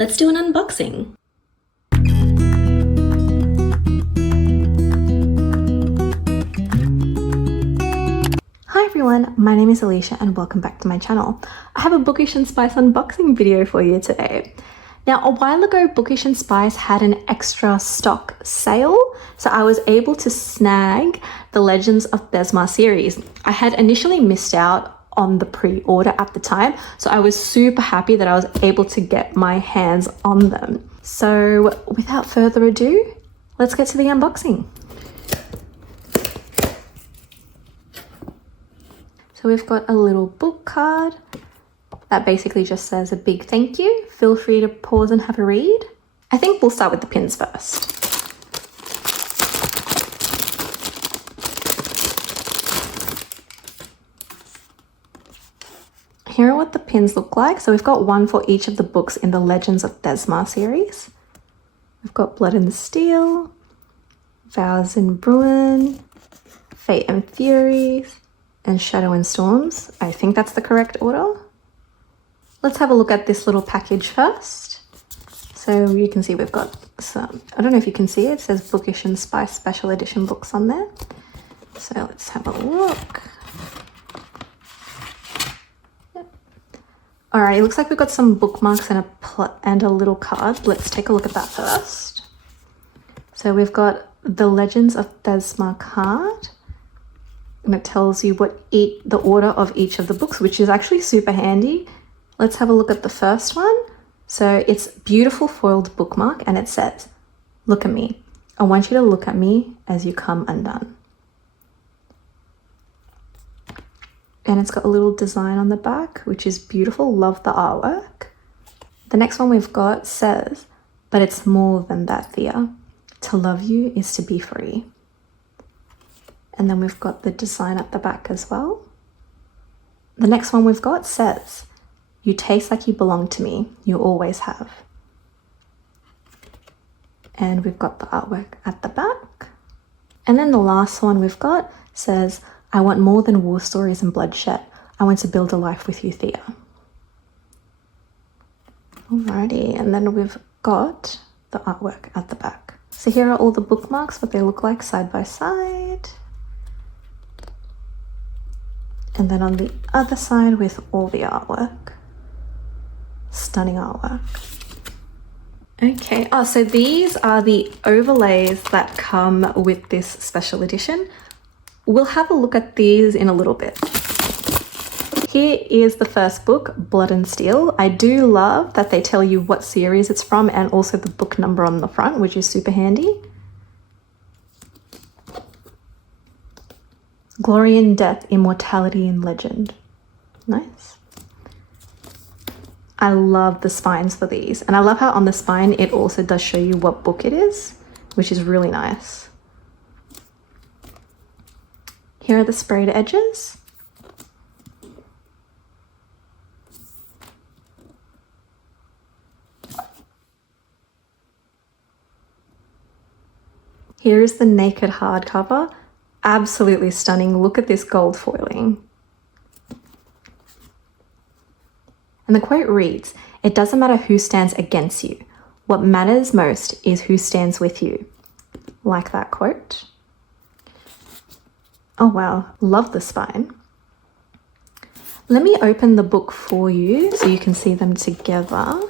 Let's do an unboxing. Hi everyone, my name is Alicia and welcome back to my channel. I have a Bookish and Spice unboxing video for you today. Now, a while ago, Bookish and Spice had an extra stock sale, so I was able to snag the Legends of Thezmar series. I had initially missed out on the pre-order at the time, so I was super happy that I was able to get my hands on them. So without further ado, let's get to the unboxing. So we've got a little book card that basically just says a big thank you. Feel free to pause and have a read. I think we'll start with the pins first. Here are what the pins look like. So we've got one for each of the books in the Legends of Thezmar series. We've got Blood and Steel, Vows and Ruin, Fate and Furies, and Shadow and Storms. I think that's the correct order. Let's have a look at this little package first. So you can see we've got some, I don't know if you can see it, it says Bookish and Spice Special Edition books on there. So let's have a look. Yep. All right, it looks like we've got some bookmarks and a little card. Let's take a look at that first. So we've got the Legends of Thezmar card. And it tells you what the order of each of the books, which is actually super handy. Let's have a look at the first one. So it's beautiful foiled bookmark and it says, "Look at me. I want you to look at me as you come undone." And it's got a little design on the back, which is beautiful. Love the artwork. The next one we've got says, "But it's more than that, Thea. To love you is to be free." And then we've got the design at the back as well. The next one we've got says, "You taste like you belong to me. You always have." And we've got the artwork at the back. And then the last one we've got says, "I want more than war stories and bloodshed. I want to build a life with you, Thea." Alrighty, and then we've got the artwork at the back. So here are all the bookmarks, what they look like side by side. And then on the other side with all the artwork. Stunning artwork. Okay, so these are the overlays that come with this special edition. We'll have a look at these in a little bit. Here is the first book, Blood and Steel. I do love that they tell you what series it's from and also the book number on the front, which is super handy. Glory and Death, Immortality and Legend. Nice. I love the spines for these. And I love how on the spine, it also does show you what book it is, which is really nice. Here are the sprayed edges. Here is the naked hardcover. Absolutely stunning. Look at this gold foiling. And the quote reads, "It doesn't matter who stands against you. What matters most is who stands with you." Like that quote. Oh wow, love the spine. Let me open the book for you so you can see them together.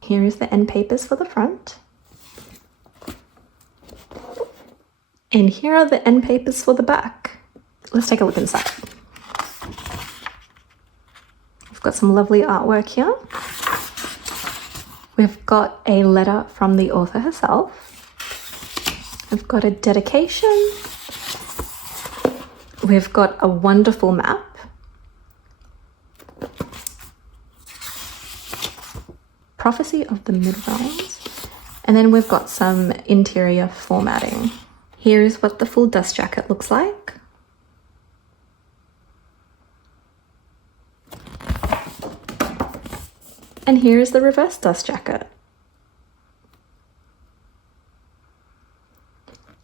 Here is the end papers for the front. And here are the end papers for the back. Let's take a look inside. We've got some lovely artwork here. We've got a letter from the author herself. We've got a dedication. We've got a wonderful map. Prophecy of the Mid-Realms. And then we've got some interior formatting. Here is what the full dust jacket looks like. And here is the reverse dust jacket.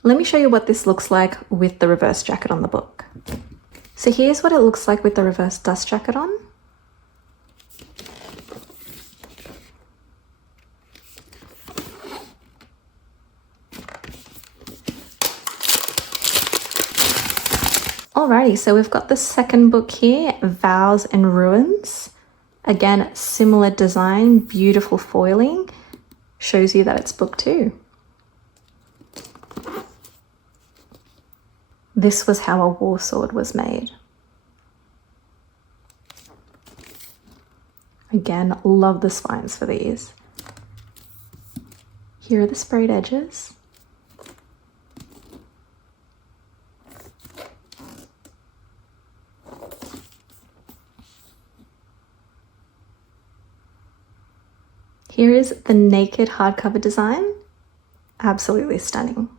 Let me show you what this looks like with the reverse jacket on the book. So here's what it looks like with the reverse dust jacket on. Alrighty, so we've got the second book here, Vows and Ruins. Again, similar design, beautiful foiling. Shows you that it's book 2. This was how a war sword was made. Again, love the spines for these. Here are the sprayed edges. Here is the naked hardcover design. Absolutely stunning.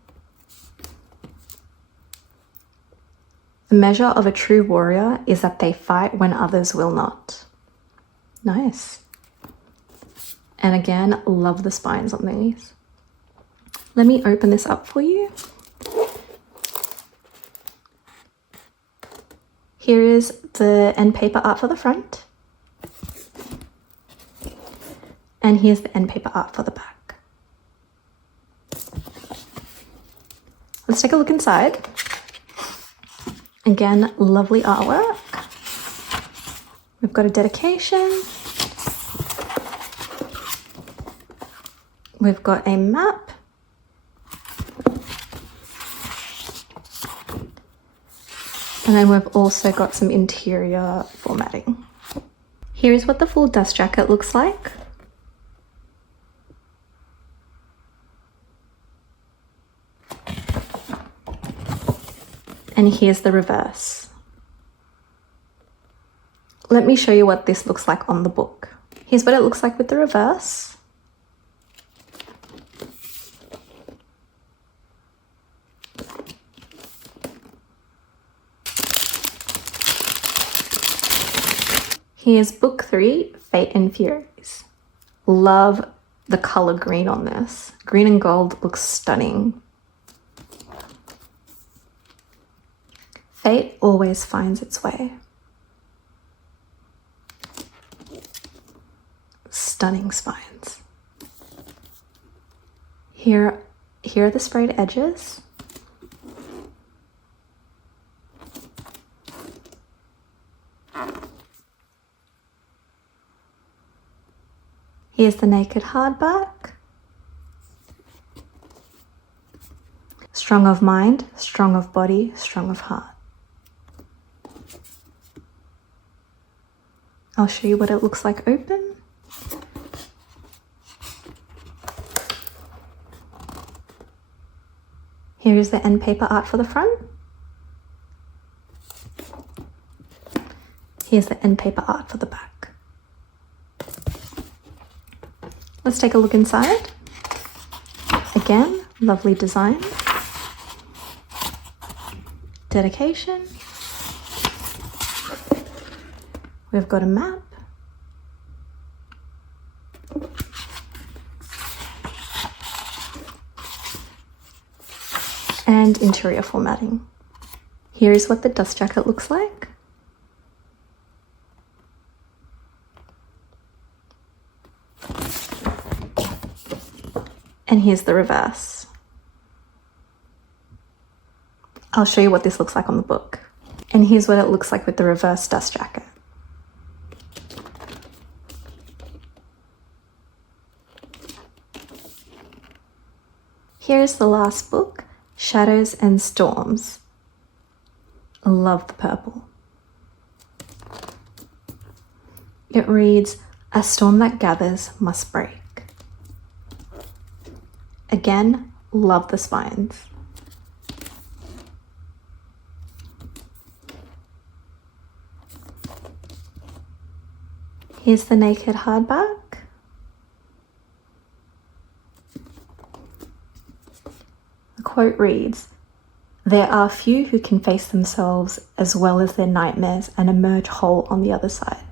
The measure of a true warrior is that they fight when others will not. Nice. And again, love the spines on these. Let me open this up for you. Here is the end paper art for the front. And here's the end paper art for the back. Let's take a look inside. Again, lovely artwork. We've got a dedication. We've got a map. And then we've also got some interior formatting. Here is what the full dust jacket looks like. And here's the reverse. Let me show you what this looks like on the book. Here's what it looks like with the reverse. Here's book 3, Fate and Furies. Love the color green on this. Green and gold looks stunning. Fate always finds its way. Stunning spines. Here are the sprayed edges. Here's the naked hardback. Strong of mind, strong of body, strong of heart. I'll show you what it looks like open. Here is the end paper art for the front. Here's the end paper art for the back. Let's take a look inside. Again, lovely design. Dedication. We've got a map. And interior formatting. Here is what the dust jacket looks like. And here's the reverse. I'll show you what this looks like on the book. And here's what it looks like with the reverse dust jacket. Here's the last book, Shadows and Storms. I love the purple. It reads, "A storm that gathers must break." Again, love the spines. Here's the naked hardback. The quote reads, "There are few who can face themselves as well as their nightmares and emerge whole on the other side."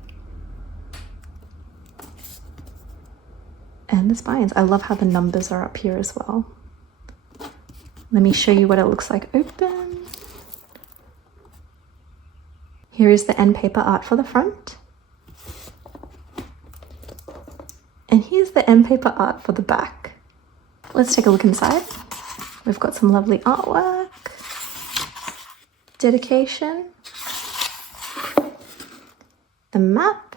And the spines. I love how the numbers are up here as well. Let me show you what it looks like open. Here is the end paper art for the front. And here's the end paper art for the back. Let's take a look inside. We've got some lovely artwork. dedication, the map,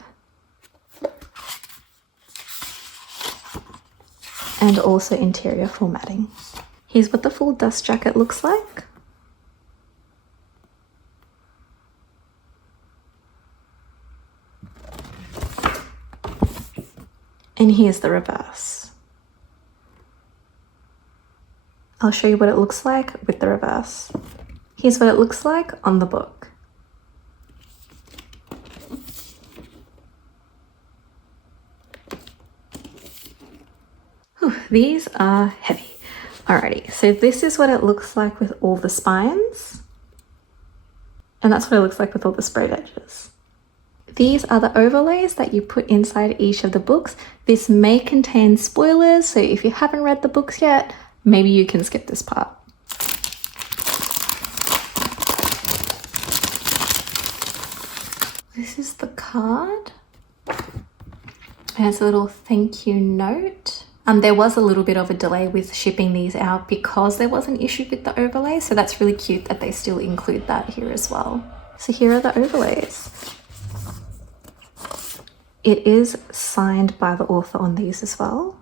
and also interior formatting. Here's what the full dust jacket looks like. And here's the reverse. I'll show you what it looks like with the reverse. Here's what it looks like on the book. Whew, these are heavy. Alrighty, so this is what it looks like with all the spines. And that's what it looks like with all the sprayed edges. These are the overlays that you put inside each of the books. This may contain spoilers, so if you haven't read the books yet, maybe you can skip this part. This is the card. It has a little thank you note. There was a little bit of a delay with shipping these out because there was an issue with the overlay, so that's really cute that they still include that here as well. So here are the overlays. It is signed by the author on these as well.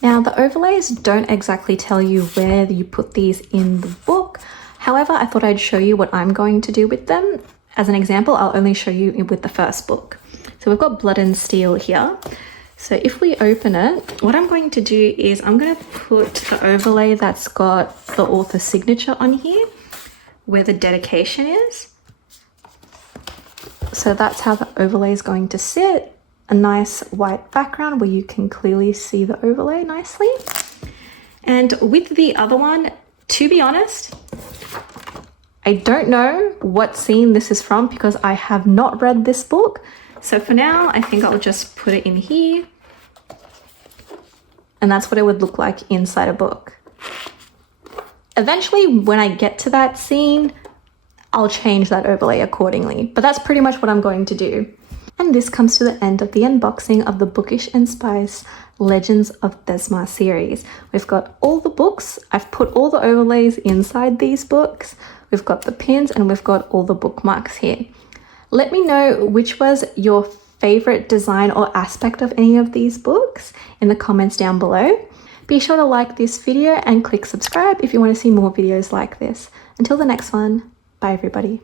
Now, the overlays don't exactly tell you where you put these in the book. However, I thought I'd show you what I'm going to do with them. As an example, I'll only show you with the first book. So we've got Blood and Steel here. So if we open it, what I'm going to do is I'm going to put the overlay that's got the author's signature on here, where the dedication is. So that's how the overlay is going to sit. A nice white background where you can clearly see the overlay nicely. And with the other one, to be honest, I don't know what scene this is from because I have not read this book. So for now, I think I'll just put it in here. And that's what it would look like inside a book. Eventually, when I get to that scene, I'll change that overlay accordingly. But that's pretty much what I'm going to do. And this comes to the end of the unboxing of the Bookish and Spice Legends of Thezmar series. We've got all the books. I've put all the overlays inside these books. We've got the pins and we've got all the bookmarks here. Let me know which was your favorite design or aspect of any of these books in the comments down below. Be sure to like this video and click subscribe if you want to see more videos like this. Until the next one, bye everybody.